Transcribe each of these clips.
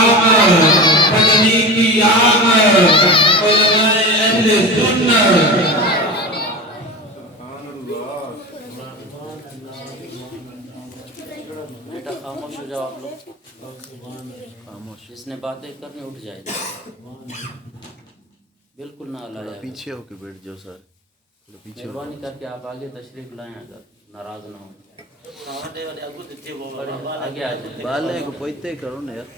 آمد بدنی کی آمد علماء اہل سنت. بیٹا خاموش ہو جاؤ آپ لوگ. خاموش. جس نے باتیں کرنی اٹھ جائے بالکل نہ لایا. پیچھے ہو کے بیٹھ جاؤ سر. مہربانی کر کے آپ آگے تشریف لائیں اگر ناراض نہ ہوں. آگے آ جائیں. بالے کو پوچھتے کرو نا یار.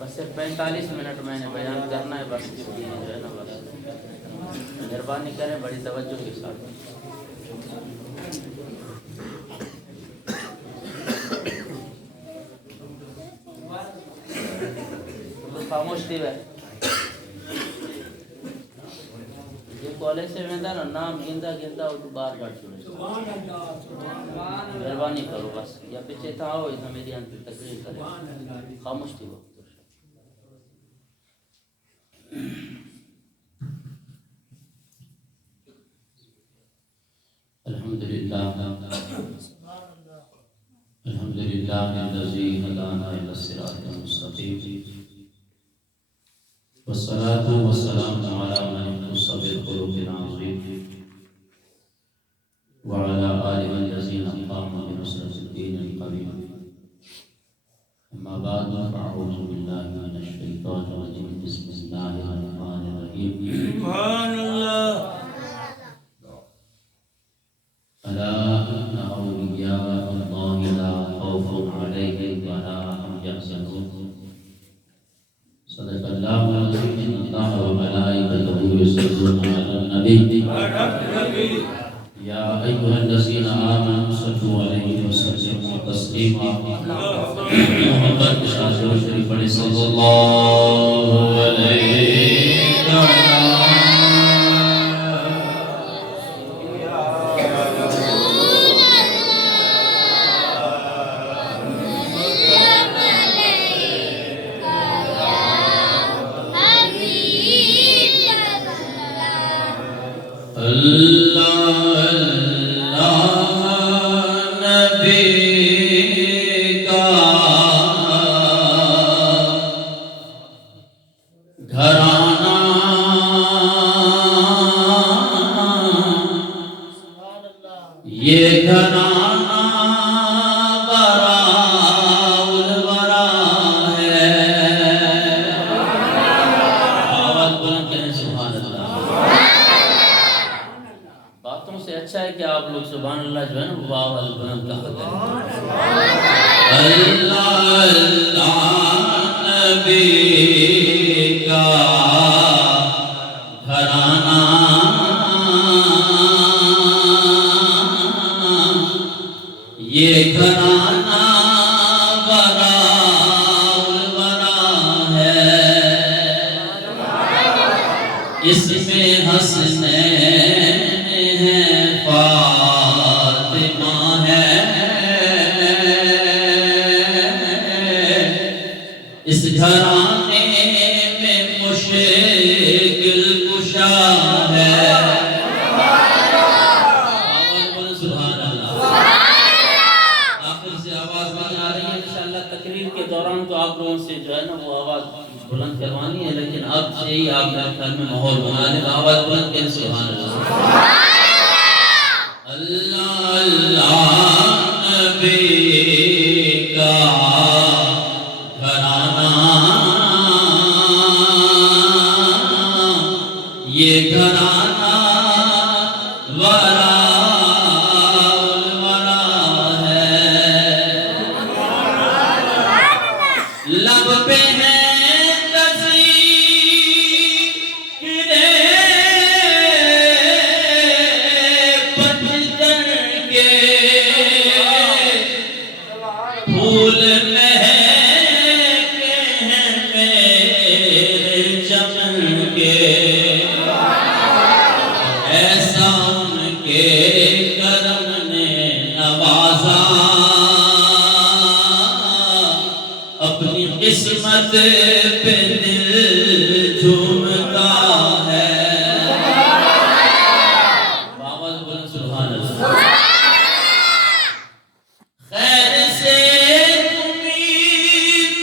بس صرف 45 منٹ میں نے بیان کرنا ہے بس اس لیے جو ہے نا بس مہربانی کریں بڑی توجہ کے ساتھ. خاموش تھی ہے یہ کالج سے ویندا نا نام گندا گندا اور بار بار چھوڑے. مہربانی کرو بس یا پیچھے تھا ہو ادھر میری انت تقریر کرے. خاموش تھی وہ. الحمدللہ الذی هدانا الی الصراط المستقیم والصلاة والسلام علی من اختص بالخلق العظیم وعلى آله الذين قاموا بنصرة الدين القويم. أما بعد فأعوذ بالله من الشيطان الرجيم. بسم الله الرحمن الرحيم. سبحان الله. ألا إن أولياء الله لا خوف عليهم ولا هم يحزنون. صدق الله العظيم. إن الله وملائكته يصلون على النبي يا أيها الذين آمنوا صلوا عليه وسلموا تسليما. محمد شاہ شریف پڑھیں صلی اللہ علیہ وسلم. یہ گھرانہ براء الورا ہے. آواز بلند کریں سبحان اللہ. باتوں سے اچھا ہے کہ آپ لوگ سبحان اللہ جو ہے نا وہ آواز بلند کہا کریں. اللہ اللہ نبی کا گھرانہ یہ گھرانہ براء الورا ہے. اس میں حسنین ہے فاطمہ ہے. اس گھرانے میں مشکل کشا ہے. دوران تو آپ لوگوں سے جو ہے نا وہ آواز بلند کروانی ہے لیکن اب سے ہی آپ میرے خیال میں ماحول بنانے کا آواز بلند کریں سبحان اللہ. اللہ اللہ نبی کا گھرانہ یہ گھرانہ ورا لب پہ ہے کسی پتجھڑ کے پھول مہکے ہیں میرے چمن کے. ایسا ان کے کرم نے نوازا اپنی قسمت پہ دل جھومتا ہے. آواز بلند سبحان اللہ. خیر سے امید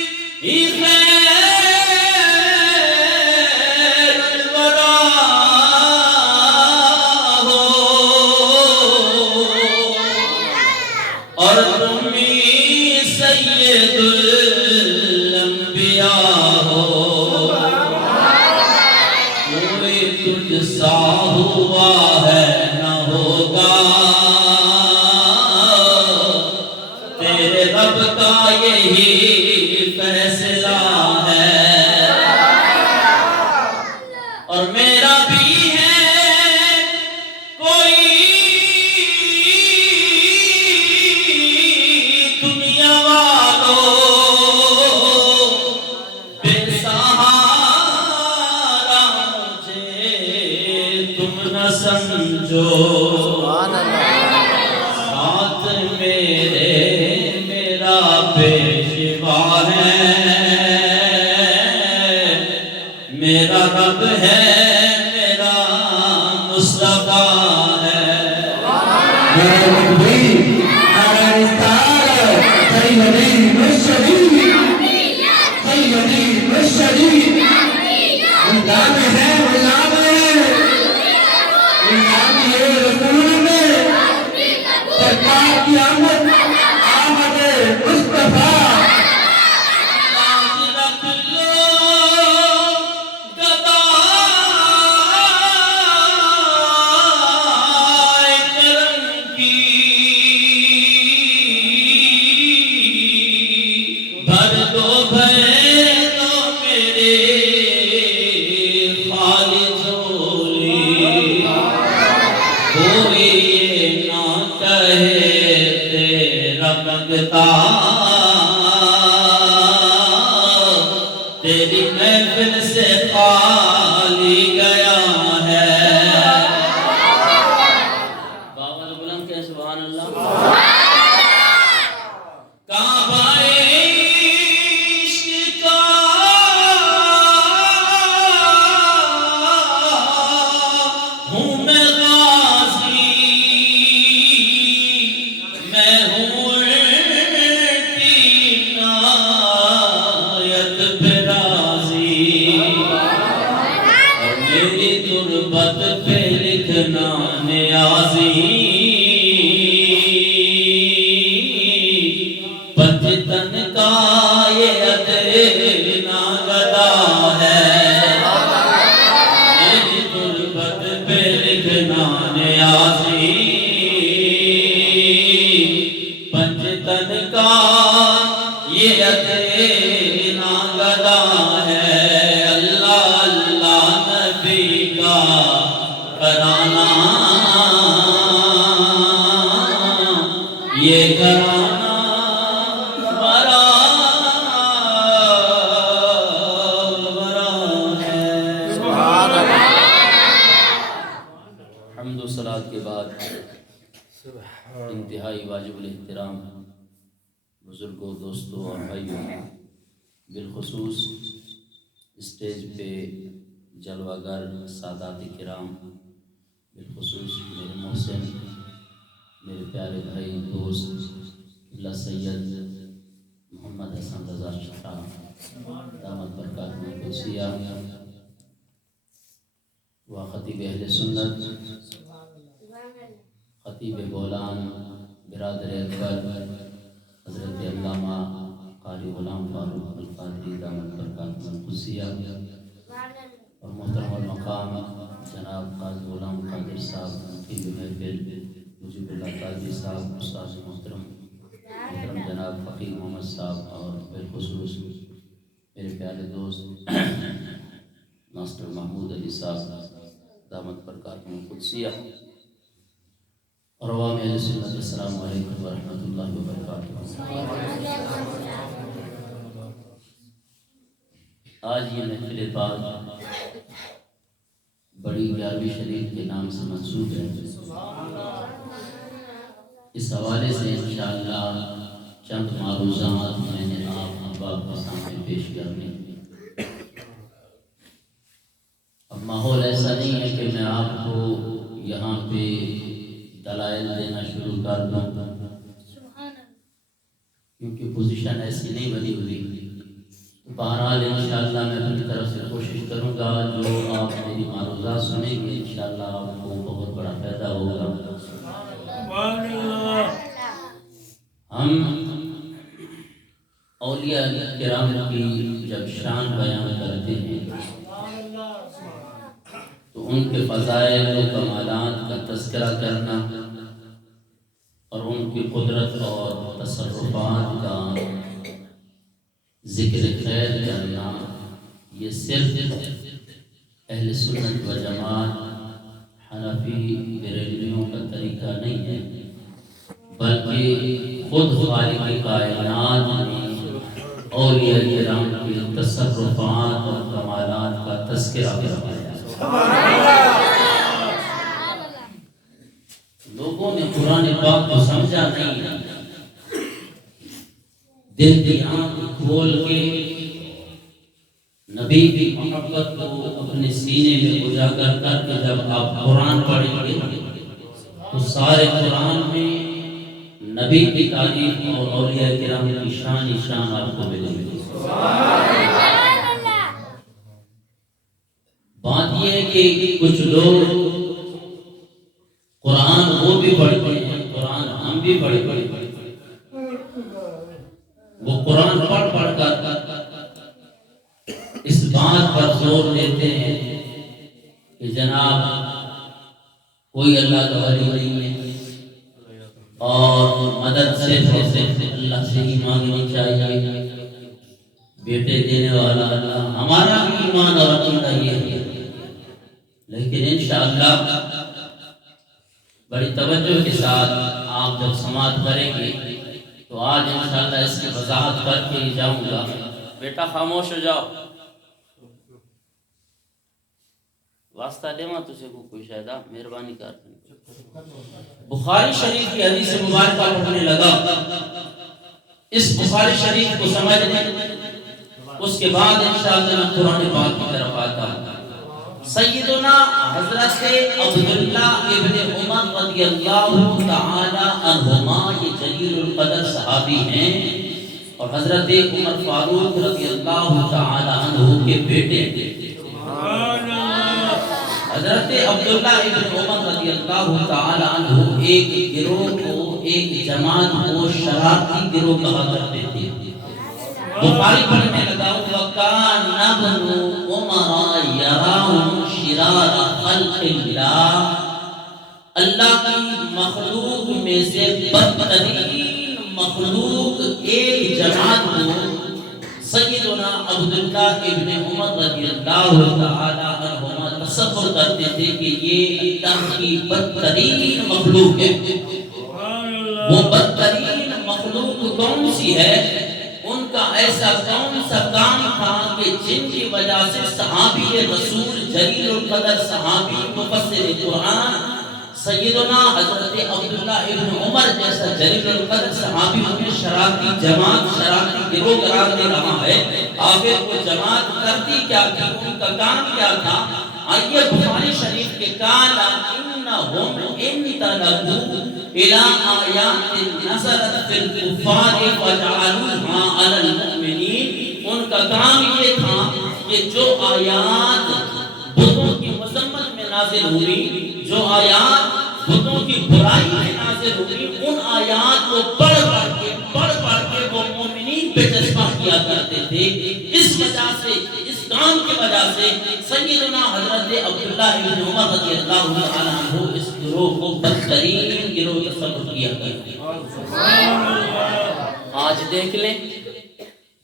فیصلہ ہے اور میرا بھی ہے کوئی دنیا والوں بے سہارا مجھے تم نہ سمجھو ساتھ میرے میرا پیشوا ہے میرا رب ہے میرا مصطفیٰ ہے تیری محفل سے خالی گیا ہے باول بلند کہ سبحان اللہ کعبہ عشق کا ہوں میں غازی میں ہوں تربت پہ لکھنا نیازی پنجتن کا یہ ادنا گدا ہے میری تربت پہ لکھنا نیازی پنجتن کا یہ ادنا گدا ہے اللہ اللہ نبی کا کرانا یہ کرانا برا ہے حمد و صلات کے بعد انتہائی واجب الاحترام بزرگوں دوستوں اور بھائیوں بالخصوص اسٹیج پہ جلوہ گر سادات کرام بالخصوص میرے محسن میرے پیارے بھائی دوست اللہ سید محمد حسن رضا شاہ دامت برکاتہ القدسیہ و خطیب اہل سنت خطیب بولان برادر اکبر حضرت علامہ قاری غلام فاروق القادری دامت برکاتہ القدسیہ اور محترم المقام جناب قاضی غلام قادر صاحب مقیم محفل مجیب اللہ قاضی صاحب استاد محترم جناب فقیر محمد صاحب اور بالخصوص میرے پیارے دوست ماسٹر محمود علی صاحب دامت برکاتہ القدسیہ اور عوام اہل سنت السلام علیکم ورحمۃ اللہ وبرکاتہ آج یہ محفل بعد بڑی 11ویں شریف کے نام سے منسوب ہے اس حوالے سے انشاءاللہ چند معروضات میں نے آپ احباب کے سامنے پیش کرنے اب ماحول ایسا نہیں ہے کہ میں آپ کو یہاں پہ دلائل دینا شروع کر دوں کیونکہ پوزیشن ایسی نہیں بنی ہوئی بہرحال انشاءاللہ میں اپنی طرف سے کوشش کروں گا جو آپ میری معروضات سنیں گے انشاءاللہ آپ کو بہت بڑا فائدہ ہوگا ہم اولیاء کرام کی جب شان بیان کرتے ہیں تو ان کے فضائل و کمالات کا تذکرہ کرنا اور ان کی قدرت اور تصرفات کا ذکر خیر کرنا یہ صرف اہل سنت و جماعت حنفی بریلویوں کا طریقہ نہیں ہے، بلکہ خود خالق کائنات نے اولیاء کرام کے تصرفات اور کمالات کا تذکرہ فرمایا۔ لوگوں نے قرآن پاک کو سمجھا نہیں، دل کی آنکھ کھول کے نبی کی محبت کو اپنے سینے میں اجاگر کر کے جب آپ قرآن پڑھیں گے تو سارے قرآن میں نبی کی تعریف اور اولیاء کرام کی شان آپ کو ملے گی۔ بات یہ ہے کہ کچھ لوگ قرآن وہ بھی پڑھتے ہیں، قرآن ہم بھی پڑھتے ہیں، وہ قرآن پڑھ کر اس بات پر زور دیتے ہیں کہ جناب کوئی اللہ کا ولی نہیں ہے اور مدد صرف اللہ سے ہی مانگنی چاہیے، بیٹے دینے والا اللہ، ہمارا بھی ایمان اور عقیدہ یہ ہے۔ لیکن انشاءاللہ بڑی توجہ کے ساتھ آپ جب سماعت کریں گے تو آج انشاءاللہ اس کی وضاحت کر کے ہی جاؤں گا۔ بیٹا خاموش ہو جاؤ، واسطہ دے ماں تجھے کو کوئی شاہدہ مہربانی کر۔ بخاری شریف کی حدیث مبارکہ پڑھنے لگا، اس بخاری شریف کو سمجھنے اس کے بعد انشاءاللہ میں قرآن پاک کی طرف آتا ہوں۔ سیدنا حضرت عبداللہ ابن عمر رضی اللہ تعالی عنہما یہ جلیل القدر صحابی ہیں اور حضرت عمر فاروق رضی اللہ تعالی عنہ کے بیٹے ہیں۔ حضرت عبداللہ ابن عمر رضی اللہ تعالی عنہ ایک گروہ کو، ایک جماعت کو شرارتی گروہ کہا کرتے تھے۔ بخاری پڑھنے لگا، وَكَانَ ابْنُ عُمَرَ يَرَاهُمْ شِرَارَ خَلْقِ اللَّهِ، اللہ کی مخلوق میں سے بدترین مخلوق ایک جماعت کو سیدنا عبداللہ ابن عمر رضی اللہ تعالی عنہما تصور کرتے تھے کہ یہ اللہ کی بدترین مخلوق ہے۔ وہ بدترین مخلوق کون سی ہے؟ ان کا ایسا کون سا کام تھا کہ جن کی وجہ سے صحابی رسول جلیل القدر صحابی مفسر قرآن سیدنا حضرت عبداللہ ابن عمر جیسا جلیل القدر صحابی انہیں شرارتی جماعت، شرارتی گروہ قرار دے رہا ہے۔ آخر وہ جماعت کرتی کیا تھی، ان کا کام کیا تھا؟ آئیے بخاری شریف کے کالا انہم انطلقوا الى آیات نزلت فی الکفار فجعلوها علی المؤمنین۔ ان کا کام یہ تھا کہ جو آیات بتوں کی مذمت میں نازل ہوئی، جو آیات بتوں کی برائی میں نازل ہوئی، ان آیات کو پڑھ کے وہ مومنین پہ جذبہ کیا کرتے تھے۔ اس وجہ سے، اس کام کی وجہ سے سیدنا حضرت عبداللہ ابن عمر رضی اللہ عنہ اس گروہ کو بدترین گروہ تصور کیا کرتے۔ آج دیکھ لیں،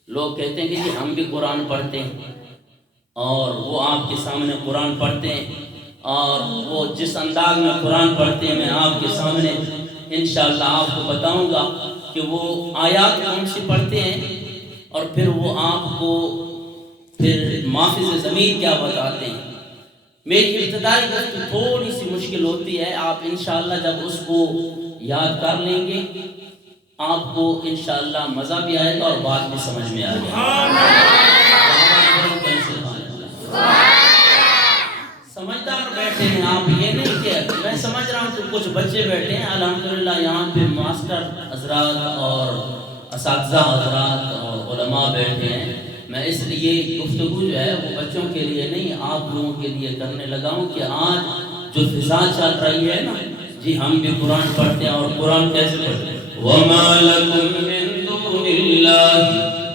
لوگ کہتے ہیں کہ ہم بھی قرآن پڑھتے ہیں اور وہ آپ کے سامنے قرآن پڑھتے ہیں، اور وہ جس انداز میں قرآن پڑھتے ہیں میں آپ کے سامنے انشاءاللہ آپ کو بتاؤں گا کہ وہ آیات کون سی پڑھتے ہیں، اور پھر وہ آپ کو پھر مافز ضمیر کیا بتاتے ہیں۔ میری ابتدائی گفتگو تھوڑی سی مشکل ہوتی ہے، آپ انشاءاللہ جب اس کو یاد کر لیں گے آپ کو انشاءاللہ مزہ بھی آئے گا اور بات بھی سمجھ میں آئے گا۔ سمجھدار بیٹھے ہیں آپ، یہ نہیں کہ میں سمجھ رہا ہوں کہ کچھ بچے بیٹھے ہیں، الحمدللہ یہاں پہ ماسٹر حضرات اور اساتذہ حضرات اور علماء بیٹھے ہیں۔ میں اس لیے گفتگو جو ہے وہ بچوں کے لیے نہیں آپ لوگوں کے لیے کرنے لگا ہوں کہ آج جو فضا چل رہی ہے نا جی، ہم بھی قرآن پڑھتے ہیں، اور قرآن کیسے پڑھتے ہیں؟ وَمَا لَكُم مِّن دُونِ اللَّهِ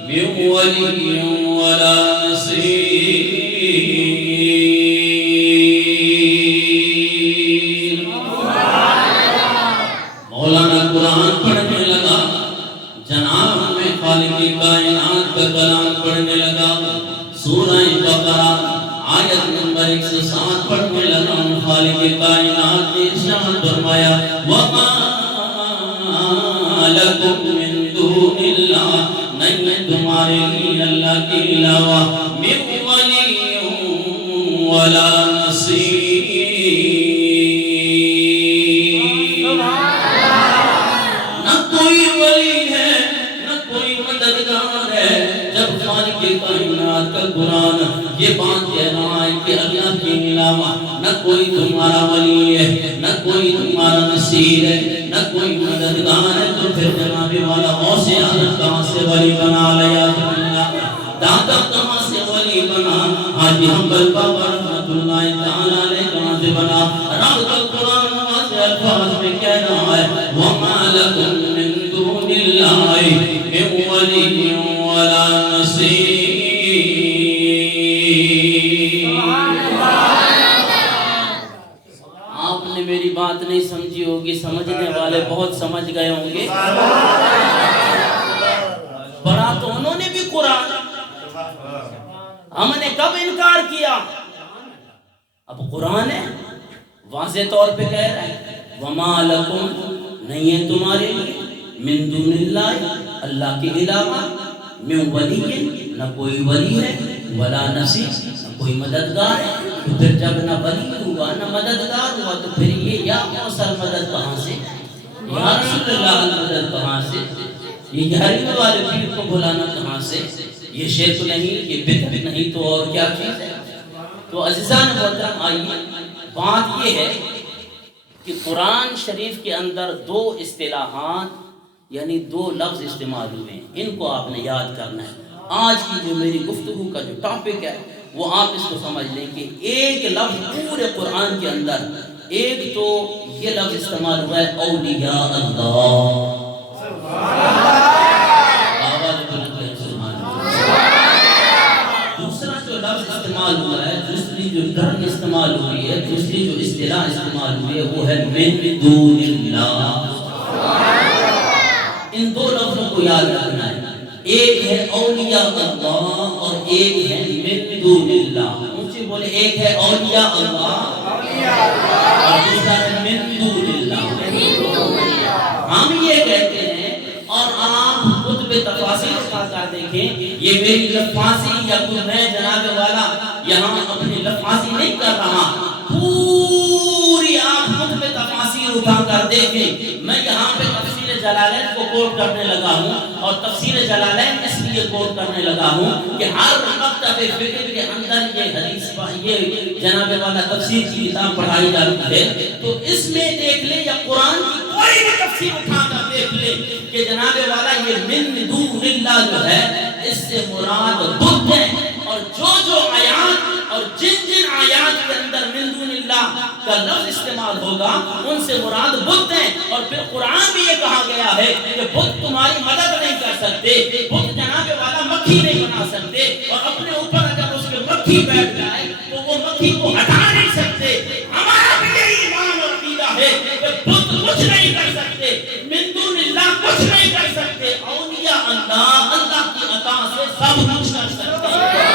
مِن وَلِيٍّ وَلَا نَصِيرٍ۔ مولانا قرآن پڑھنے لگا، جناب میں خالق کائنات کا کلام گا. سورہ بقرہ آیت نمبر 107 پڑھنے لگا ہوں. خالق کائنات نے ارشاد فرمایا وَمَا لَكُم مِّن دُونِ اللَّهِ نہیں ہے تمہارے لیے اللہ کے علاوہ مِن وَلِيٍّ وَلَا نَصِيرٍ. نہ کوئی ولی ہے نہ کوئی مددگار ہے. جب خالق کائنات کا قرآن یہ بات کہہ رہا ہے کہ اللہ کے علاوہ نہ کوئی تمہارا ولی ہے نہ کوئی تمہارا نصیر ہے نہ کوئی مددگار ہے، تو پھر جناب والا غوث اعظم کہاں سے ولی بنا لیا؟ دادا کہاں سے ولی بنا؟ حاجی حنبل بابا رحمۃ اللہ تعالی علیہ کہاں سے بنا؟ رب کا قرآن واضح الفاظ میں کہہ رہا ہے وَمَا لَكُم مِّن دُونِ اللَّهِ مِن وَلِيٍّ وَلَا نَصِيرٍ. آپ نے میری بات نہیں سمجھی ہوگی، سمجھنے والے بہت سمجھ گئے ہوں گے. پڑھا تو انہوں نے بھی قرآن، ہم نے کب انکار کیا؟ اب قرآن ہے واضح طور پہ کہہ رہا ہے وَمَا لَكُمْ نہیں ہے تمہارے لیے مِن دُونِ اللَّهِ اللہ کے علاوہ مِن وَلِيٍّ نہ کوئی ولی ہے ولا نصیر نہ کوئی مددگار ہے. تو پھر جب نہ ولی ہوا نہ مددگار ہوا تو پھر یہ یا موصل مدد کہاں سے؟ یا رسول اللہ مدد کہاں سے؟ یہ جہرم والے پیر کو بلانا کہاں سے؟ یہ شرک نہیں، یہ بدعت نہیں تو اور کیا چیز ہے؟ تو عزیزان محترم آئیے، بات یہ ہے کہ قرآن شریف کے اندر دو اصطلاحات یعنی دو لفظ استعمال ہوئے ہیں، ان کو آپ نے یاد کرنا ہے. آج کی جو میری گفتگو کا جو ٹاپک ہے وہ آپ اس کو سمجھ لیں کہ ایک لفظ پورے قرآن کے اندر ایک تو یہ لفظ استعمال ہوا ہے اولیاء اللہ. دوسرا جو لفظ استعمال ہوا ہے، دوسری جو ٹرم استعمال ہوئی ہے، دوسری جو اصطلاح استعمال ہوئی ہے وہ ہے من دون اللہ. ان دو لفظوں کو یاد رکھنا ہے، ایک ہے اولیاء اللہ اور ایک ہے من دون اللہ. اونچی بولے، ایک ہے اولیاء اللہ اور دوسرا ہے من دون اللہ. ہم یہ کہتے ہیں اور آپ کتب تفاسیر اٹھا کر دیکھیں، یہ میری لفاظی یا کوئی میں جناب والا یہاں اپنی لفاظی نہیں کر رہا، پوری آپ کتب تفاسیر اٹھا کر دیکھیں. میں یہاں پہ تفسیر جلالین کو کوٹ کرنے لگا ہوں اور تفسیر جلالین اس لیے کوٹ کرنے لگا ہوں کہ ہر مکتب فکر کے اندر یہ حدیث یہ جناب والا تفسیر کی کتاب پڑھائی جاتی ہے. تو اس میں دیکھ لیں یا قرآن کی کوئی بھی تفسیر اٹھا کر دیکھ لیں کہ جناب والا یہ من دون اللہ جو ہے اس سے مراد بت ہے. اور جو آیات اور جن آیات کے اندر من دون اللہ کا لفظ استعمال ہوگا ان سے مراد بت ہیں. اور پھر قرآن میں یہ کہا گیا ہے کہ بت تمہاری مدد نہیں کر سکتے، بت جناب والا مکھی نہیں بنا سکتے، اور اپنے اوپر اگر اس کے مکھی بیٹھ جائے تو وہ مکھی کو ہٹا نہیں سکتے. ہمارا بھی یہ ایمان اور عقیدہ ہے کہ بت کچھ نہیں کر سکتے، من دون اللہ کچھ نہیں کر سکتے. اولیاء اللہ اللہ کی عطا سے سب کچھ کر سکتے ہیں.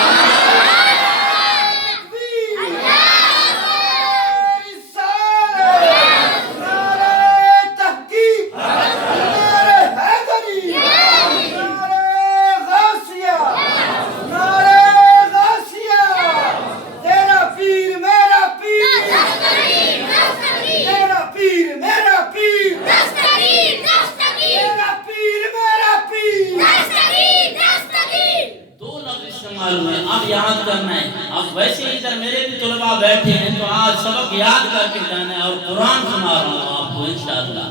اب یاد کرنا ہے. اب ویسے ادھر میرے بھی طلباء بیٹھے ہیں تو آج سبق یاد کر کے جانا ہے اور قرآن سنا رہا ہوں آپ کو انشاءاللہ.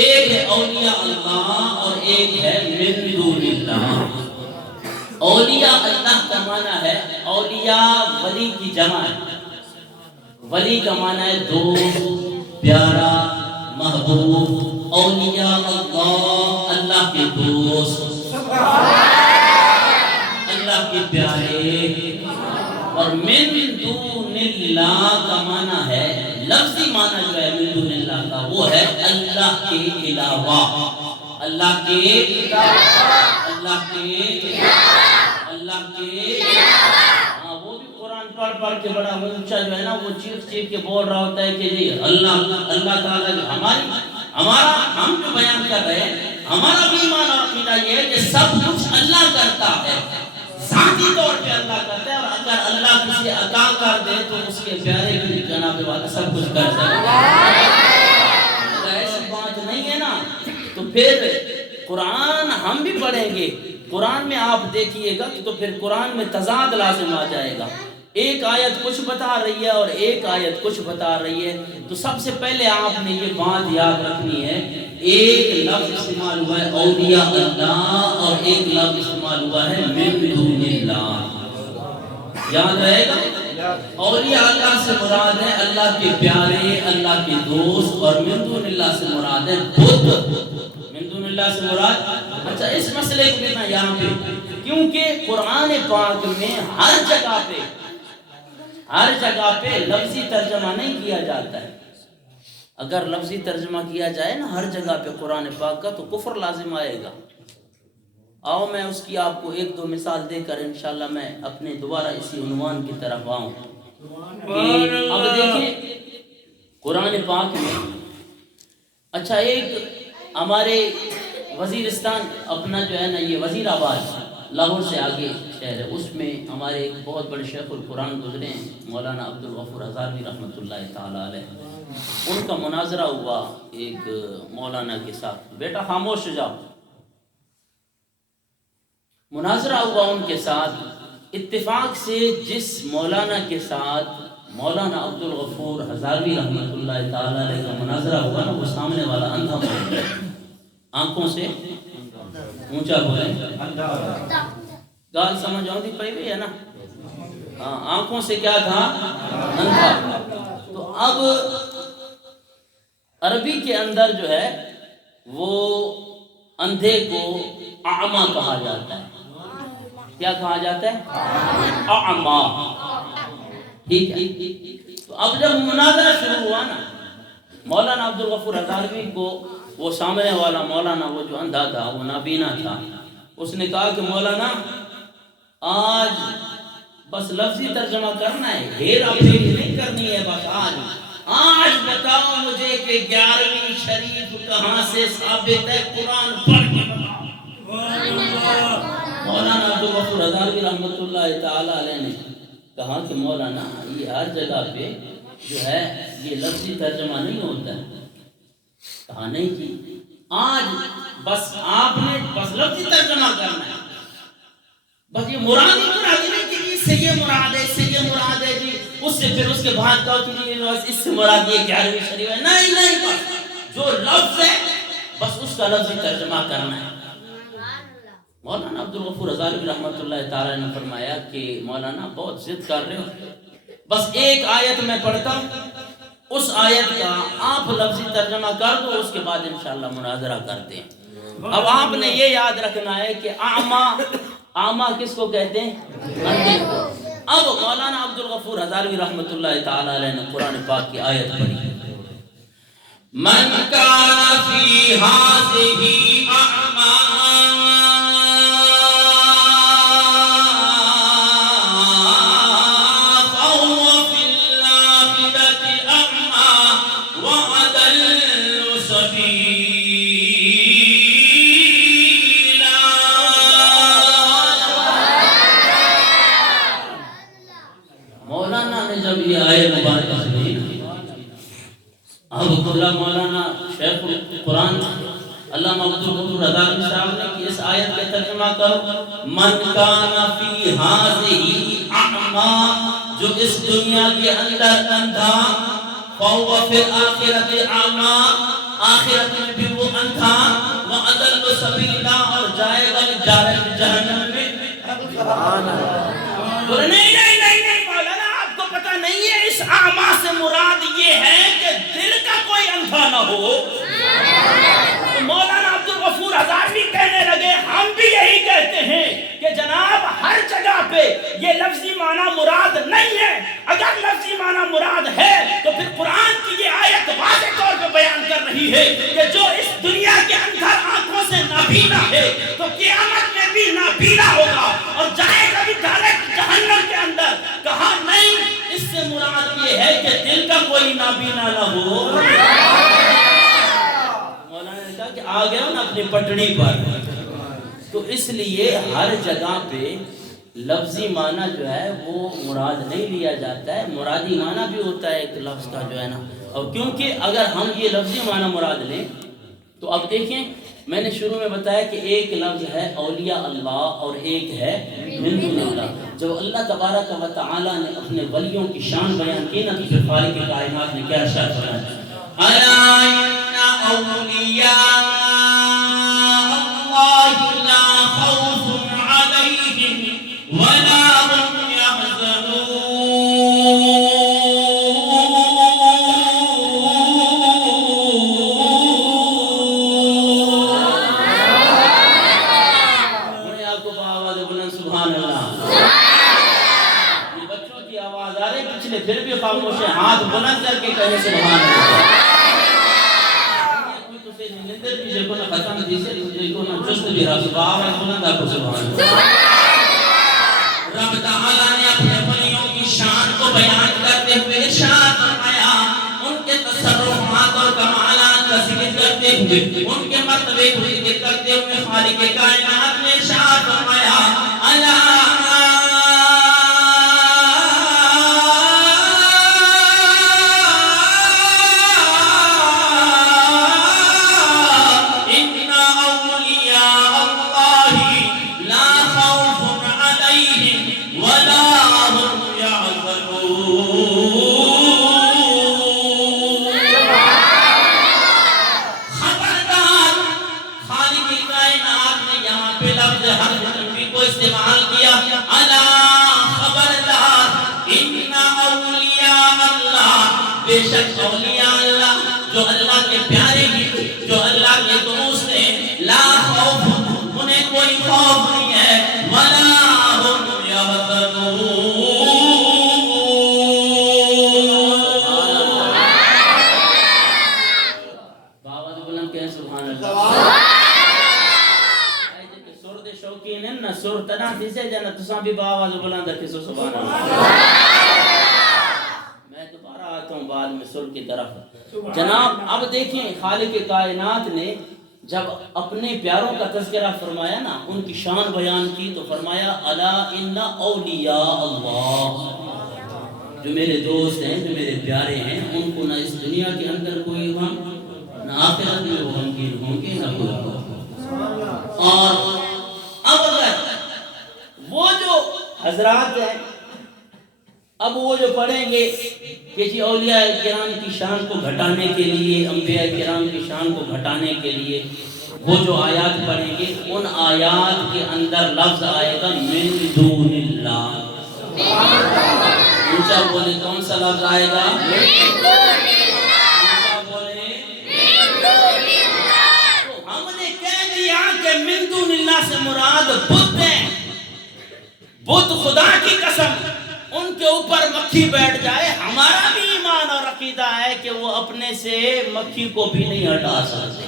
ایک ہے اولیاء اللہ اور ایک ہے من دون اللہ. اولیاء اللہ کا معنی ہے اولیاء ولی کی جمع ہے. ولی کا معنی ہے دوست، پیارا، محبوب. اولیاء اللہ اللہ کے دوست، اللہ کے پیارے. اور من دون اللہ کا معنی ہے، لفظی معنی جو ہے من دون اللہ کا وہ ہے اللہ کے علاوہ. اللہ کے علاوہ، اللہ کے کے ہاں وہ بھی قرآن پڑھ کے بڑا اونچا جو ہے نا وہ چیخ کے بول رہا ہوتا ہے کہ جی اللہ تعالیٰ ہمارا ہم جو بیان کر رہے ہیں ہمارا بھی ایمان اور عقیدہ یہ ہے کہ سب کچھ اللہ کرتا ہے، ذاتی طور پہ اللہ کرتا ہے، اور اگر اللہ کسی عطا کر دے تو اس کے پیارے بھی جناب والا سب کچھ کر سکتا ہے۔ اگر ایسی بات نہیں ہے نا تو پھر قرآن ہم بھی پڑھیں گے، قرآن میں آپ دیکھیے گا کہ تو پھر قرآن میں تضاد لازم آ جائے گا، ایک آیت کچھ بتا رہی ہے اور ایک آیت کچھ بتا رہی ہے۔ تو سب سے پہلے آپ نے یہ بات یاد رکھنی ہے، ایک لفظ استعمال ہوا ہے اولیاء اللہ اور ایک لفظ استعمال ہوا ہے من دون اللہ، یاد رہے گا۔ اولیاء اللہ سے مراد ہے اللہ کے پیارے، اللہ کے دوست، اور من دون اللہ سے مراد ہے بت، من دون اللہ سے مراد۔ اچھا اس مسئلے کو دیکھنا یہاں پہ، کیونکہ قرآن پاک میں ہر جگہ پہ لفظی ترجمہ نہیں کیا جاتا ہے۔ اگر لفظی ترجمہ کیا جائے نا ہر جگہ پہ قرآن پاک کا تو کفر لازم آئے گا۔ آؤ میں اس کی آپ کو ایک دو مثال دے کر انشاءاللہ میں اپنے دوبارہ اسی عنوان کی طرف آؤں۔ اب دیکھیں قرآن پاک میں، اچھا ایک ہمارے وزیرستان اپنا جو ہے نا یہ وزیر آباد لاہور سے آگے شہر ہے، اس میں ہمارے ایک بہت بڑے شیخ القرآن گزرے ہیں مولانا عبدالغفور ہزاروی رحمۃ اللہ تعالی علیہ۔ ان کا مناظرہ ہوا ایک مولانا کے ساتھ، بیٹا خاموش ہو جاؤ، مناظرہ ہوا ان کے ساتھ۔ اتفاق سے جس مولانا کے ساتھ مولانا عبدالغفور ہزاروی رحمۃ اللہ تعالی علیہ کا مناظرہ ہوا نا وہ سامنے والا اندھا ہو گیا، آنکھوں سے اونچا بولیں، گال سمجھ آؤں پئی ہوئی ہے نا، ہاں آنکھوں سے کیا تھا، اندھا۔ تو اب عربی کے اندر جو ہے وہ اندھے کو اعمى کہا جاتا ہے، کیا کہا جاتا ہے، اعمى، ٹھیک ہے۔ تو اب جب مناظرہ شروع ہوا نا مولانا عبدالغفور ہزاروی کو وہ سامنے والا مولانا وہ جو اندھا تھا وہ نابینا تھا، اس نے کہا کہ مولانا آج بس لفظی ترجمہ کرنا ہے، ہیرا پھیری نہیں کرنی ہے، بس آج بتاؤ مجھے کہ 11ویں شریف کہاں سے ثابت ہے، قرآن پڑھ کے بتاؤ۔ مولانا عبدالغفور ہزاروی رحمۃ اللہ تعالی علیہ نے کہا کہ مولانا یہ ہر جگہ پہ جو ہے یہ لفظی ترجمہ نہیں ہوتا ہے، کہا نہیں جی آج بس آپ نے بس لفظی ترجمہ کرنا ہے، بس یہ مراد نہیں کہ اس سے یہ مراد ہے، اس سے یہ مراد ہے جی، اس سے پھر اس کے بعد کہو کہ اس سے مراد یہ 11ویں شریف ہے، نہیں بس جو لفظ ہے بس اس کا لفظی ترجمہ کرنا ہے۔ مولانا عبدالغفور ہزاروی رحمۃ اللہ تعالی نے فرمایا کہ مولانا بہت ضد کر رہے ہو، بس ایک آیت میں پڑھتا ہوں، اس آیت کا آپ لفظی ترجمہ کر دو، اس کے بعد انشاءاللہ مناظرہ کرتے ہیں۔ اب آپ نے یہ یاد رکھنا ہے کہ اعمى کس کو کہتے ہیں، اندھے کو۔ اب مولانا عبدالغفور ہزاروی رحمۃ اللہ تعالی علیہ نے قرآن پاک کی آیت پڑھی، من کان فی ہذہ اعمى مولانا شیخ القرآن علامہ عبدالغفور ہزاروی صاحب نے کہ اس آیت کا ترجمہ کرو، من کان فی ہذہ اعمى، جو اس دنیا کے اندر اندھا، فہو فی الآخرۃ اعمى، آخرت میں بھی وہ اندھا، واضل سبیلا، اور جائے گا جہنم میں۔ نہیں مولانا آپ کو پتہ نہیں ہے اس اعمى سے مراد یہ ہے کہ دل کا کوئی اندھا نہ ہو۔ مولانا عبدالغفور ہزاروی کہنے لگے ہم بھی یہی کہتے ہیں کہ جناب ہر جگہ پہ یہ لفظی معنی مراد نہیں ہے، اگر لفظی معنی مراد ہے تو پھر قرآن کی یہ آیت واضح طور پہ بیان کر رہی ہے کہ جو اس دنیا کے اندر آنکھوں سے نابینا ہے تو قیامت میں بھی نابینا ہوگا اور جائے گا بھی نابینا لہو، مولانا نے کہا کہ آ گیا نا اپنی پٹڑی پر. تو اس لیے ہر جگہ پہ لفظی معنی جو ہے وہ مراد نہیں لیا جاتا ہے، مرادی معنی بھی ہوتا ہے ایک لفظ کا جو ہے نا. اور کیونکہ اگر ہم یہ لفظی معنی مراد لیں تو اب دیکھیں میں نے شروع میں بتایا کہ ایک لفظ ہے اولیاء اللہ اور ایک ہے من دون اللہ. جب اللہ تبارک و تعالی نے اپنے ولیوں کی شان بیان کی نا تو پھر خالق کائنات نے کیا ارشاد فرمایا؟ الا ان اولیاء اللہ لا خوف علیہم ولا هم پھر بھی خاموش ہے، ہاتھ بلند کر کے کہے سبحان اللہ. کوئی تو سے نندر بھی جو نہ ختم دیسے جو نہ جست بھی رہا سبحان اللہ بلند آپ کو سبحان اللہ. رب تعالی نے اپنے ولیوں کی شان کو بیان کرتے ہوئے ارشاد فرمایا، ان کے تصرفات اور کمالات کا ذکر کرتے ہوئے، ان کے مرتبے کو ذکر کرتے ہوئے خالق کائنات نے ارشاد فرمایا الا استعمال کیا الا خبردار ان اولیاء اللہ، بے شک اولیاء اللہ جو اللہ کے پیارے ہیں، جو اللہ کے دوست ہیں، لا خوف انہیں کوئی خوف نہیں ہے ولا هم يحزنون. بابا جو بلند کہیں سبحان اللہ. شوقین ہے نا سر تنہ دیسے جانا تساں بھی باواز بلند رکھے سو سبحان اللہ. میں دوبارہ آتا ہوں بعد میں سر کی طرف. جناب اب دیکھیں خالق کائنات نے جب اپنے پیاروں کا تذکرہ فرمایا نا، ان کی شان بیان کی تو فرمایا الا ان اولیاء اللہ، جو میرے دوست ہیں، جو میرے پیارے ہیں، ان کو نہ اس دنیا کے اندر کوئی غم، نہ آخرت میں وہ غمگین ہوں گے، نہ کوئی غم. اور اب اگر وہ جو حضرات ہیں اب وہ جو پڑھیں گے کہ جی اولیاء کرام کی شان کو گھٹانے کے لیے، انبیاء کرام کی شان کو گھٹانے کے لیے وہ جو آیات پڑھیں گے، ان آیات کے اندر لفظ آئے گا من دون اللہ. اونچا بولے کون سا لفظ آئے گا؟ من دون اللہ. بولے من دون اللہ. تو ہم نے کہہ دیا کہ من دون اللہ سے مراد بت ہیں. بت خدا کی قسم ان کے اوپر مکھی بیٹھ جائے، ہمارا بھی ایمان اور عقیدہ ہے کہ وہ اپنے سے مکھی کو بھی نہیں ہٹا سکتے.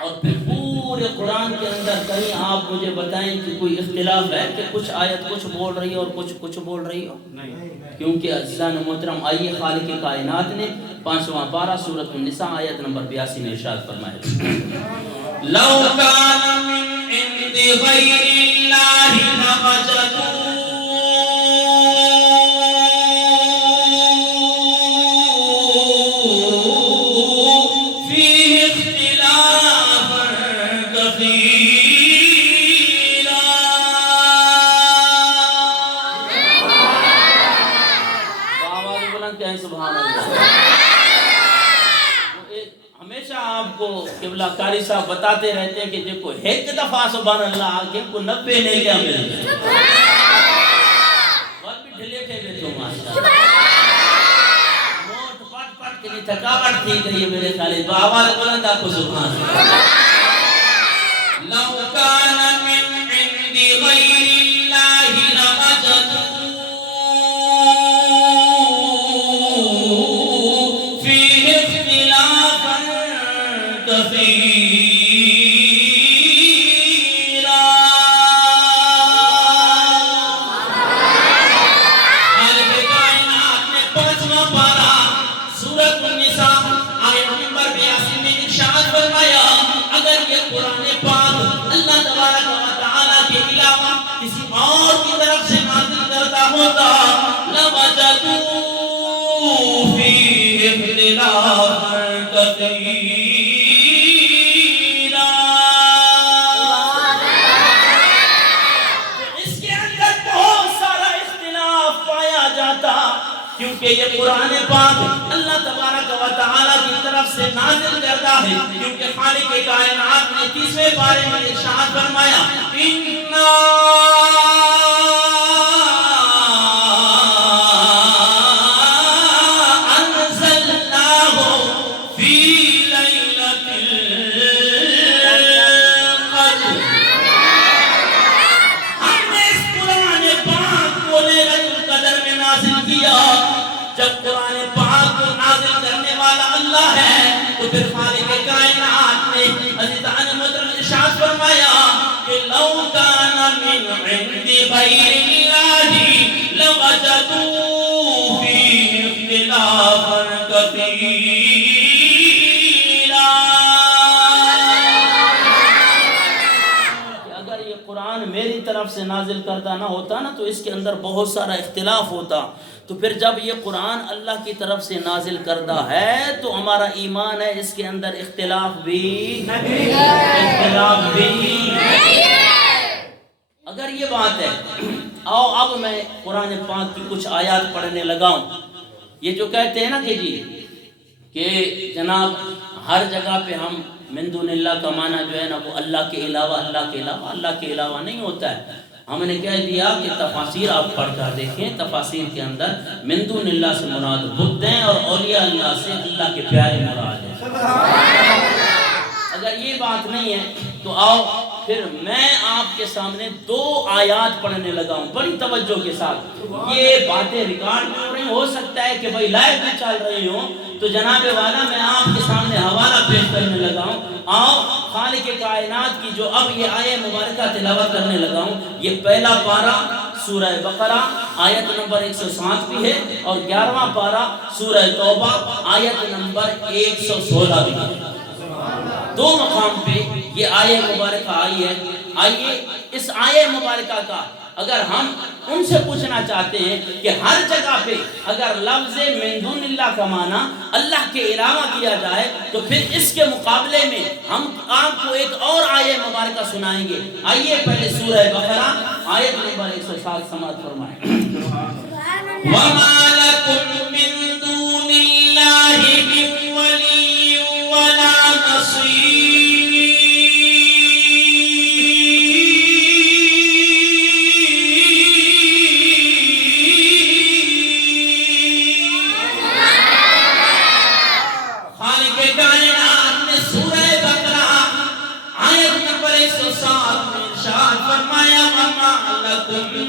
اور پھر پورے قرآن کے اندر کہیں آپ مجھے بتائیں کہ کوئی اختلاف ہے کہ کچھ آیت کچھ بول رہی ہے اور کچھ بول رہی ہو؟ کیونکہ عزیزان محترم آئیے خالق کائنات نے 5واں پارہ سورۃ النساء آیت نمبر 82 میں ارشاد فرمایا لو کان من عند غیر اللہ لوجدوا قبلہ کاری صاحب بتاتے رہتے ہیں کہ جب کو ایک دفعہ سبحان اللہ آگے کو 90 نہیں کیا مل جائے بہت بھی ڈھلے تھے بے تو ماشاء موٹ پٹ پٹ کے لیے تھکاوٹ تھی گئی ہے میرے خالی تو آواز بلند آپ کو سبحان اللہ لو کان من عند غیر اللہ لوجدوا فیہ اختلافا کثیرا. خالق کائنات نے 5واں اور کی طرف سے نازل کرتا ہوتا لوجدوا فیہ اختلافا کثیرا، اس کے اندر بہت سارا اختلاف پایا جاتا، کیونکہ یہ قرآن پاک اللہ تبارک و تعالیٰ کی طرف سے نازل کرتا ہے، کیونکہ خالق کائنات نے 30ویں پارے میں ارشاد فرمایا اِنَّا أَنزَلْنَاهُ فِي لَيْلَةِ الْقَدْرِ، ہم نے اس قرآن پاک کو لیلۃ القدر میں نازل کیا۔ جب قرآن پاک کو نازل کرنے والا اللہ ہے تو پھر خالق کائنات نے عزیزان محترم ارشاد فرمایا کہ لو کان من عند غیر اللہ لوجدوا فیہ اختلافا کثیرا، کہ اگر یہ قرآن میری طرف سے نازل کردہ نہ ہوتا نا تو اس کے اندر بہت سارا اختلاف ہوتا، تو پھر جب یہ قرآن اللہ کی طرف سے نازل کردہ ہے تو ہمارا ایمان ہے اس کے اندر اختلاف بھی نہیں ہے۔ اگر یہ بات ہے، آؤ اب میں قرآن پاک کی کچھ آیات پڑھنے لگا ہوں۔ یہ جو کہتے ہیں نا کہ جناب ہر جگہ پہ ہم من دون اللہ کا معنی جو ہے نا وہ اللہ کے علاوہ نہیں ہوتا ہے۔ ہم نے کہہ دیا کہ تفاسیر آپ پڑھ کر دیکھیں، تفاسیر کے اندر من دون اللہ سے مراد بت ہیں اور اولیاء اللہ سے اللہ کے پیارے مراد ہیں۔ اگر یہ بات نہیں ہے تو آؤ پھر میں آپ کے سامنے 2 آیات پڑھنے لگا ہوں بڑی توجہ کے ساتھ۔ یہ باتیں ریکارڈ ہو رہی ہو سکتا ہے کہ بھائی لائیو بھی چل رہی ہوں، تو جناب والا میں آپ کے سامنے حوالہ پیش کرنے لگا ہوں۔ آؤ خالق کائنات کی جو اب یہ آیہ مبارکہ تلاوت کرنے لگا ہوں، یہ پہلا پارہ سورہ بقرہ آیت نمبر 107 بھی ہے اور 11واں پارہ سورہ توبہ آیت نمبر 116 بھی ہے۔ 2 مقام پہ یہ آیہ مبارکہ آئی ہے۔ آئیے اس آیہ مبارکہ کا اگر ہم ان سے پوچھنا چاہتے ہیں کہ ہر جگہ پہ اگر لفظ من دون اللہ کا معنی اللہ کے علاوہ کیا جائے تو پھر اس کے مقابلے میں ہم آپ کو ایک اور آیہ مبارکہ سنائیں گے۔ آئیے پہلے سورہ بقرہ آیت نمبر 107 سماعت فرمائیں۔ وَمَا لَكُم مِّن دُونِ اللَّهِ مِن وَلِيٍّ وَلَا نَصِيرٍ،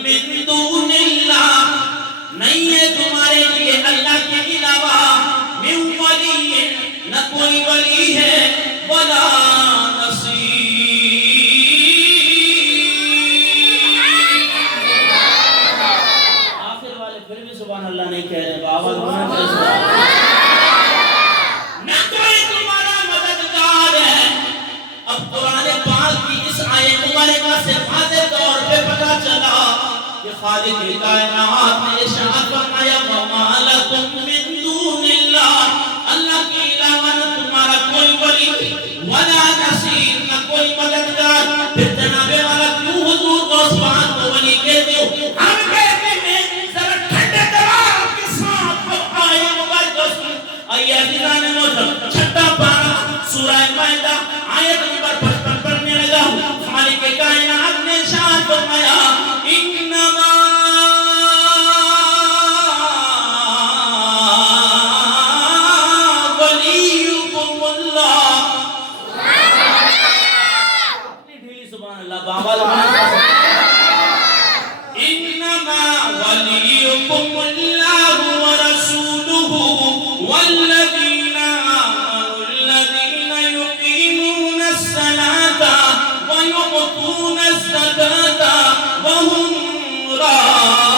من دون اللہ نہیں ہے تمہارے لیے اللہ کے علاوہ من ولی، نہ کوئی ولی ہے ولا نصیر۔ آخر والے پھر بھی سبحان اللہ نہیں کہہ رہے، بآواز ہونا چاہیے سبحان اللہ۔ نہ کوئی تمہارا مددگار ہے۔ اب قرآن پاک کی اس آیت مبارکہ سے واضح طور پہ پتہ چلا کہ خالق کائنات نے ارشاد فرمایا وَمَا لَكُم مِّن دُونِ اللَّهِ، اللہ کے علاوہ نہ تمہارا کوئی ولی ولا نصیر، نہ کوئی مددگار۔ پھر جناب والا کیوں حضور غوث پاک کو ولی کہتے ہو؟ ہم کہتے ہیں ذرا ٹھنڈے دماغ کے ساتھ آئے مبارکہ سن۔ آئیے عزیزان محترم 6واں پارہ سورہ مائدہ آیت نمبر 55 پڑھنے لگا ہوں۔ خالق کائنات نے ارشاد فرمایا انما ولیکم اللہ، ڈھیلی سبحان اللہ بابا انما ولیکم اللہ ورسولہ والذین آمنوا الذین یقیمون الصلاۃ ویؤتون الزکاۃ وهم راکعون۔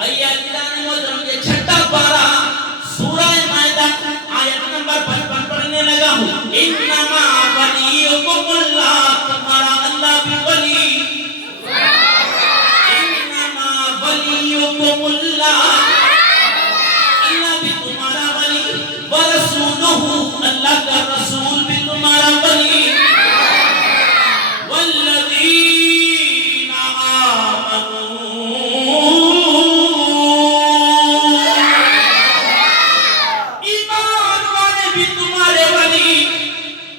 آئیے اللہ نے محترم یہ 6واں پارہ سورہ مائدہ آیت نمبر 55 پڑھنے لگا ہوں۔ انما ولیکم اللہ، تمہارا اللہ بھی ولی، انما ولیکم اللہ، اللہ بھی تمہارا ولی، ورسولہ، اللہ کا رسول بھی تمہارا ولی، والذین آمنوا، ایمان والے بھی تمہارے ولی۔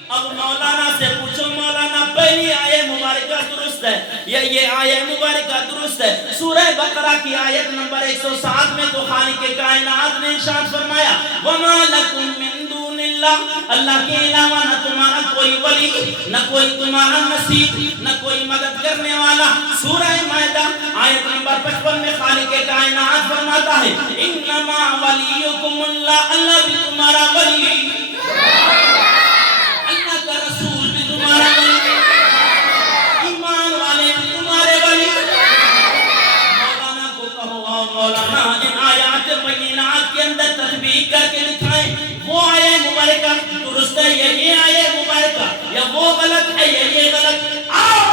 اب مولانا سے پوچھو، مولانا پہلی آیت مبارکہ درست ہے یا یہ آیت مبارکہ درست ہے؟ سورہ بقرہ کی آیت نمبر 107 میں تو خالق کائنات نے ارشاد فرمایا وَمَا لَكُم مِّن دُونِ اللَّهِ، اللہ کے علاوہ نہ تمہارا کوئی ولی، نہ کوئی تمہارا نصیر، نہ کوئی مدد کرنے والا۔ سورہ مائدہ آیت نمبر 55 میں خالق کائنات فرماتا ہے انما ولیکم اللہ، اللہ بھی تمہارا ولی، اللہ کا رسول بھی تمہارا ولی، ایمان والے بھی تمہارے ولی۔ مولانا کو کہو آؤ مولانا ان آیات بینات کے اندر تطبیق کر کے دکھائیں، وہ آیت مبارکہ درست ہے یا یہ آیت مبارکہ، یا وہ غلط ہے یا یہ غلط۔ آؤ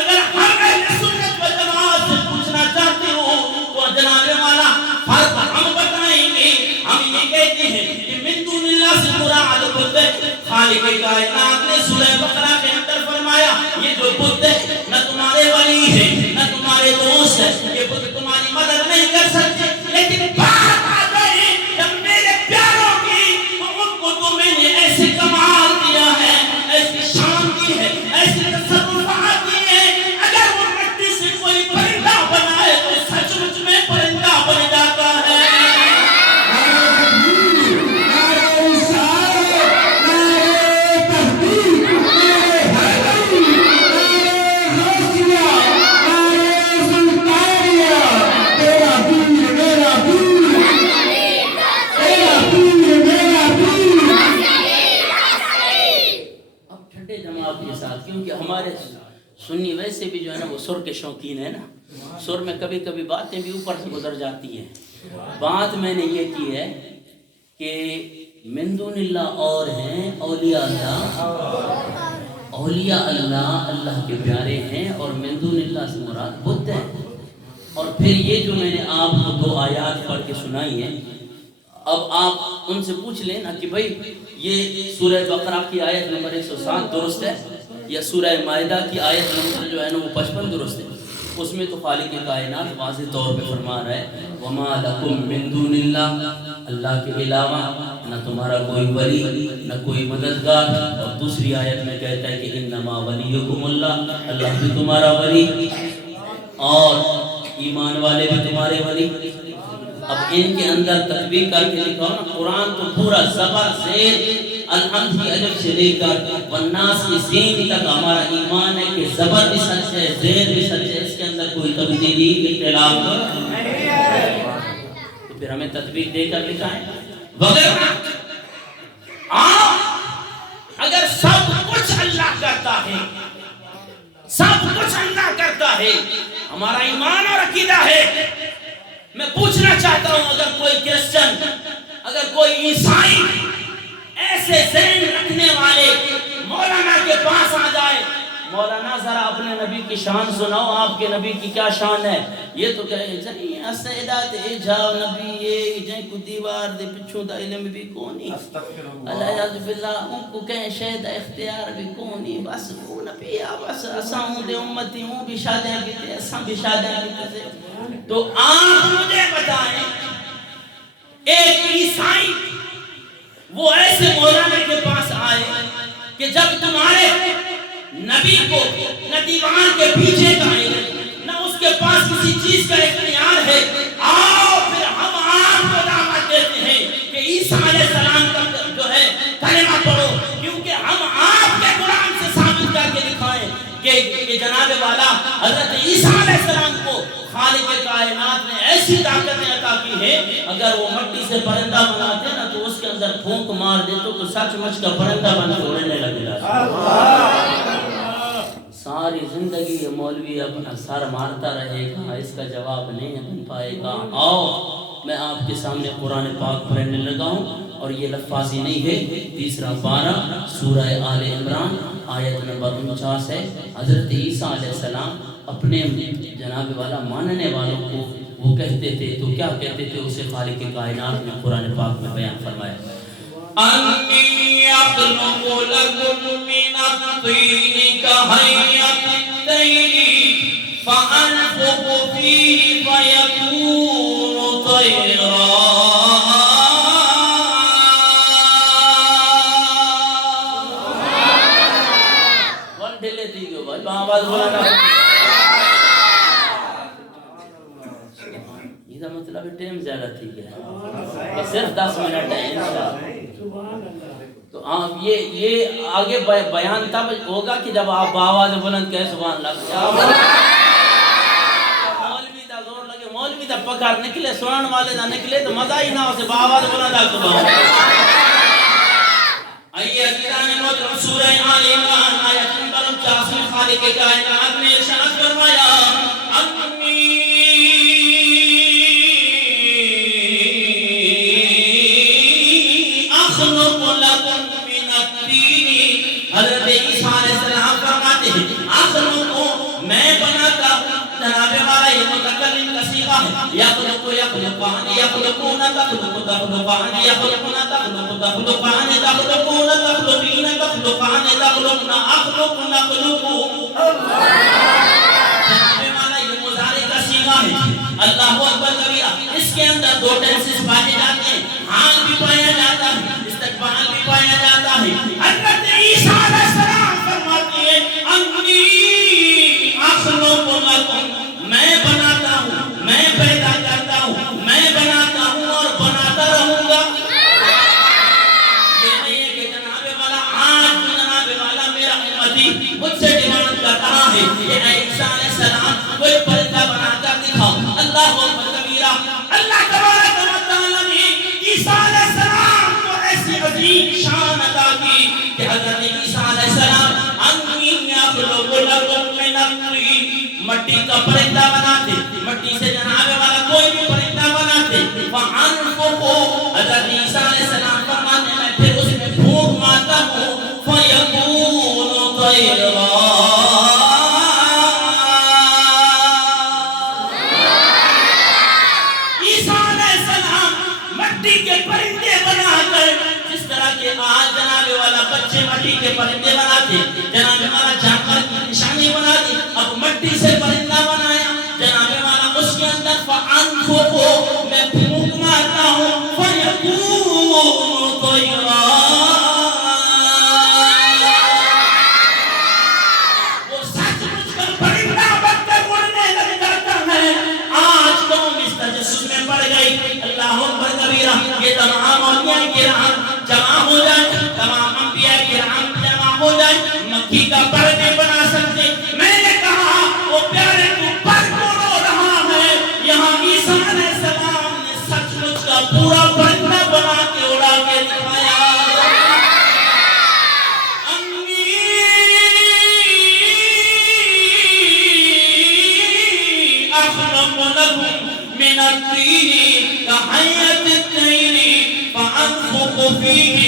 اگر ہم اہل سنت و جماعت سے پوچھنا چاہتے ہو تو جناب والا فرق ہم بتائیں گے۔ ہم یہ کہتے ہیں کہ من دون اللہ سے مراد بت ہے۔ خالق کائنات نے سورہ بقرہ کے اندر فرمایا یہ جو بت ہے نہ تمہارے ولی ہے نہ تمہارے دوست ہے، یہ بت تمہاری مدد نہیں کر سکتے، لیکن بات آ گئی جب میرے پیاروں کی تو ان کو تو میں نے ایسے کمال دیا ہے، ایسی شان دی ہے، ایسی تصرفات دی ہے، اگر وہ مٹی سے کوئی پرندہ بنائے تو سچ مچ میں پرندہ بن جاتا ہے۔ کیونکہ ہمارے سنی ویسے بھی جو ہے نا وہ سر کے شوقین ہے نا، سر میں کبھی کبھی باتیں بھی اوپر سے گزر جاتی ہیں۔ بات میں نے یہ کی ہے کہ من دون اللہ اور ہیں اولیاء اللہ، اولیاء اللہ اللہ کے پیارے ہیں، اور من دون اللہ سے مراد بت ہے۔ اور پھر یہ جو میں نے آپ کو دو آیات پڑھ کے سنائی ہیں، اب آپ ان سے پوچھ لیں نا کہ بھئی یہ سورہ بقرہ کی آیت نمبر 107 درست ہے یا سورہ مائدہ کی آیت نمبر جو ہے نا وہ 55 درست ہے؟ اس میں تو خالق کائنات واضح طور پہ فرما رہا ہے وَمَا لَكُم مِّن دُونِ اللَّهِ، اللہ کے علاوہ نہ تمہارا کوئی ولی نہ کوئی مددگار۔ اور دوسری آیت میں کہتا ہے کہ انما ولیکم اللہ، اللہ بھی تمہارا ولی اور ایمان والے بھی تمہارے ولی۔ اب ان کے اندر تطبیق کر کے لکھا نا، قرآن تو پورا زبر زیر الحمد کی الف سے لے کر والناس کی زین تک ہمارا ایمان ہے کہ زبر بھی سچ ہے، زیر بھی سچ ہے، اس کے اندر کوئی تبدیلی اختلاف نہیں ہے۔ تو پھر ہمیں تطبیق دے کر لکھائیں وغیرہ۔ اگر سب کچھ اللہ کرتا ہے، سب کچھ اللہ کرتا ہے، ہمارا ایمان اور عقیدہ ہے، میں پوچھنا چاہتا ہوں اگر کوئی کرسچن، اگر کوئی عیسائی ایسے ذہن رکھنے والے مولانا کے پاس آ جائے، مولانا ذرا اپنے نبی کی شان سناؤ، آپ کے نبی کی کیا شان ہے؟ یہ تو کہے جنی اسیدات اجاو نبی یہ جن کو دیوار دے پچھوں دا علم بھی کونی، اللہ یاد باللہ ان کو کہیں شہد اختیار بھی کونی، بس وہ نبی بس اساں ہوں دے امتی ہوں بھی شادیاں کیتے اساں بھی شادیاں کیتے۔ تو آپ مجھے بتائیں ایک عیسائی وہ ایسے مولانا کے پاس آئے کہ جب تمہارے نبی کو نہ دیوان کے پیچھے کا علم نہ اس کے پاس کسی چیز کا اختیار ہے، آؤ پھر ہم آپ کو دعوت دیتے ہیں کہ عیسیٰ علیہ السلام کا جو ہے کلمہ پڑھو، کیونکہ ہم آپ کے قرآن سے ثابت کر کے دکھائیں کہ جناب والا حضرت عیسیٰ علیہ السلام کو خالق کائنات نے ایسی طاقتیں عطا کی ہے، اگر وہ مٹی سے پرندہ بناتے نا تو اس کے اندر پھونک مار دے تو سچ مچ کا پرندہ بن کے اڑنے لگ جاتا۔ ساری زندگی یہ مولوی اپنا سر مارتا رہے گا، اس کا جواب نہیں بن پائے گا۔ آؤ میں آپ کے سامنے قرآن پاک پڑھنے لگا ہوں، اور یہ لفاظی نہیں ہے. تیسرا پارہ سورہ آل عمران آیت نمبر 49 ہے. حضرت عیسیٰ علیہ السلام اپنے جناب والا ماننے والوں کو وہ کہتے تھے تو کیا کہتے تھے اسے خالق کائنات نے قرآن پاک میں بیان فرمایا. انی اخلق لکم من الطین کہیئۃ الطیر فانفخ فیہ فیکون طیرا. یہ مطلب ٹائم زیادہ تھی گیا بس صرف 10 منٹ ہے انشاءاللہ. تو آپ یہ آگے بیان تب ہوگا کہ جب آپ باواز بلند کہے سبحان اللہ. مولوی دا زور لگے مولوی دا پکار نکلے سنان والے نہ نکلے تو مزہ ہی نہ ہو سے باواز بلند آ سبحان اللہ. آئیے اکرام محترم سورہ آل عمران آیت نمبر 49 میں خالق کائنات نے ارشاد فرمایا انی اخلق لکم من الطین. حضرت عیسیٰ علیہ السلام فرماتے ہیں اخلق میں بناتا ہوں. جناب والا یہ متکلم کا صیغہ ہے. یخلق یخلقان یخلقون تخلق تخلقان یخلقون تخلق تخلقان تخلقون تخلقین تخلقان تخلقن اخلق نخلق. جناب والا یہ مضارع کا صیغہ ہے. اللہ اکبر کبیرہ. اس کے اندر دو ٹینسز پائے جاتے ہیں. حال بھی پایا جاتا ہے استقبال بھی پایا جاتا ہے. حضرت عیسیٰ علیہ السلام فرماتے ہیں انی اخلق لکم میں بناتا ہوں میں پیدا کرتا ہوں میں بناتا ہوں اور بناتا رہوں گا. یہ نہیں ہے کہ جناب والا آج جناب والا میرا امتی مجھ سے ڈیمانڈ کر رہا ہے کہ اے عیسیٰ علیہ السلام کوئی پرندہ بنا کر دکھاؤ. اللہ اکبر کبیرہ. اللہ تبارک و تعالیٰ نے عیسیٰ علیہ السلام کو ایسی عظیم شان عطا کی کہ حضرت عیسیٰ علیہ السلام انی اخلق لکم من الطین مٹی کا پرندہ بناتے مٹی سے جناب والا کوئی بھی پرندہ بناتے. فانفخ حضرت عیسیٰ علیہ السلام فرماتے ہیں میں پھر اس میں پھونک مارتا ہوں فیکون طیرا. عیسیٰ علیہ السلام مٹی کے پرندے بنا کر جس طرح کے آج جناب والا بچے مٹی کے پرندے بناتے جناب والا جانور کی نشانی بناتے اب مٹی سے پرندہ بنایا جناب والا اس کے اندر فانفخ میں پھونک مارتا ہوں فیکون طیرا. وہ سچ مجھ کر پرندہ بن کر اڑنے لگ جاتا ہے. آج قوم اس تجسس میں پڑ گئی. اللہ اکبر کبیرہ. یہ تمام اولیاء کرام جمع ہو جائے تمام انبیاء کرام جمع ہو جائے مکھی کا پر نہیں بنا سکتے. میں نے کہا وہ پیارے کو پر کو رو رہا ہے. یہاں عیسیٰ علیہ السلام نے سچ مچ کا پورا پرندہ بنا کے اڑا کے دکھایا. انی اخلق لکم من الطین کہیئۃ الطیر فانفخ فیہ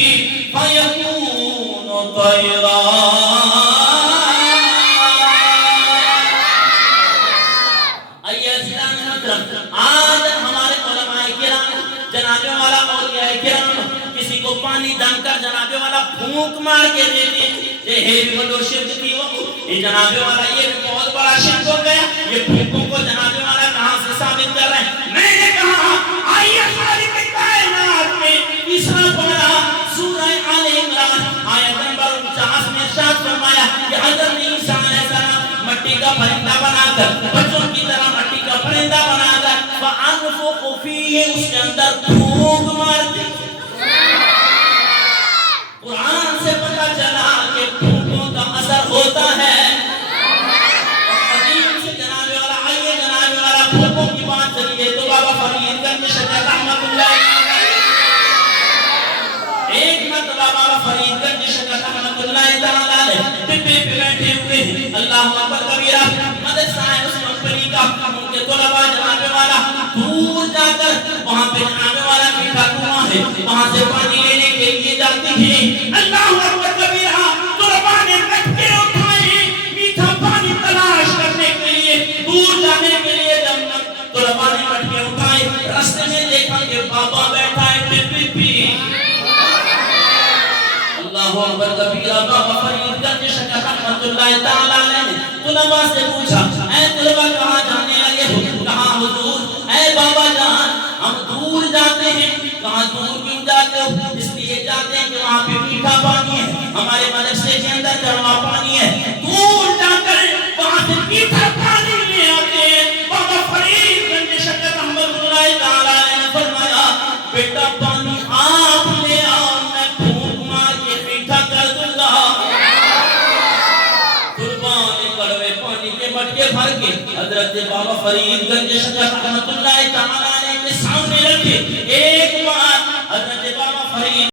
فیکون طیرا. آج ہمارے علماء کرام جناب والا اولیاء کرام کسی کو پانی دم کر جناب والا پھونک مار کے دیتے یہ ہے بھی بڑو شرک تھی. وہ جناب والا یہ بہت بڑا شرک ہو گیا. یہ پھونکوں کو جناب والا کہاں سے ثابت کر رہے ہیں. میں نے کہا آئیے خالق کائنات میں تیسرا پارہ سورہ آل عمران آیت نمبر 49 میں ارشاد فرمایا کہ حضرت عیسیٰ علیہ السلام مٹی کا پرندہ بنا کر بچوں کی طرح مٹی کا پرندہ بنا کر فانفخ فیہ اس کے اندر پھونک مارتے. قرآن سے پتہ چلا کہ پھونکوں کا اثر ہوتا ہے. قدیم سے جناب والا آئیے جناب والا پھونکوں کی بات چلیے تو بابا فرید گنج شیخ رحمت اللہ ایک مرتبہ بابا فرید گنج شیخ رحمت اللہ تعالی ٹپے پہ بیٹھے ہوئے ہیں. اللہ اکبر کبیرہ. مدرسہ ہے اس کمپنی کا ان کے طلباء جناب والا دور جا کر وہاں پہ جناب والا میٹھا کنواں ہے وہاں سے پانی کبیرہ بابا فرید گنج شکر رحمت اللہ تعالیٰ نے طلباء سے پوچھا اے طلباء کہاں جانے لگے ہو؟ کہاں حضور اے بابا جان ہم دور جاتے ہیں. کہاں دور کیوں جاتے ہو؟ اس لیے جاتے ہیں کہ وہاں پہ میٹھا پانی ہے, ہمارے مدرسے کے اندر کڑوا پانی ہے. دور جا کر وہاں سے میٹھا پانی لے آتے ہیں. بابا فرید گنج شکر رحمت اللہ تعالیٰ نے فرمایا بیٹا پانی آپ لے آؤ, میں پھونک مار کے میٹھا کر دوں گا. قربان کڑوے پانی کے مٹکے بھر کے حضرت بابا فرید گنج شکر رحمت اللہ تعالیٰ نے کے سامنے رکھے.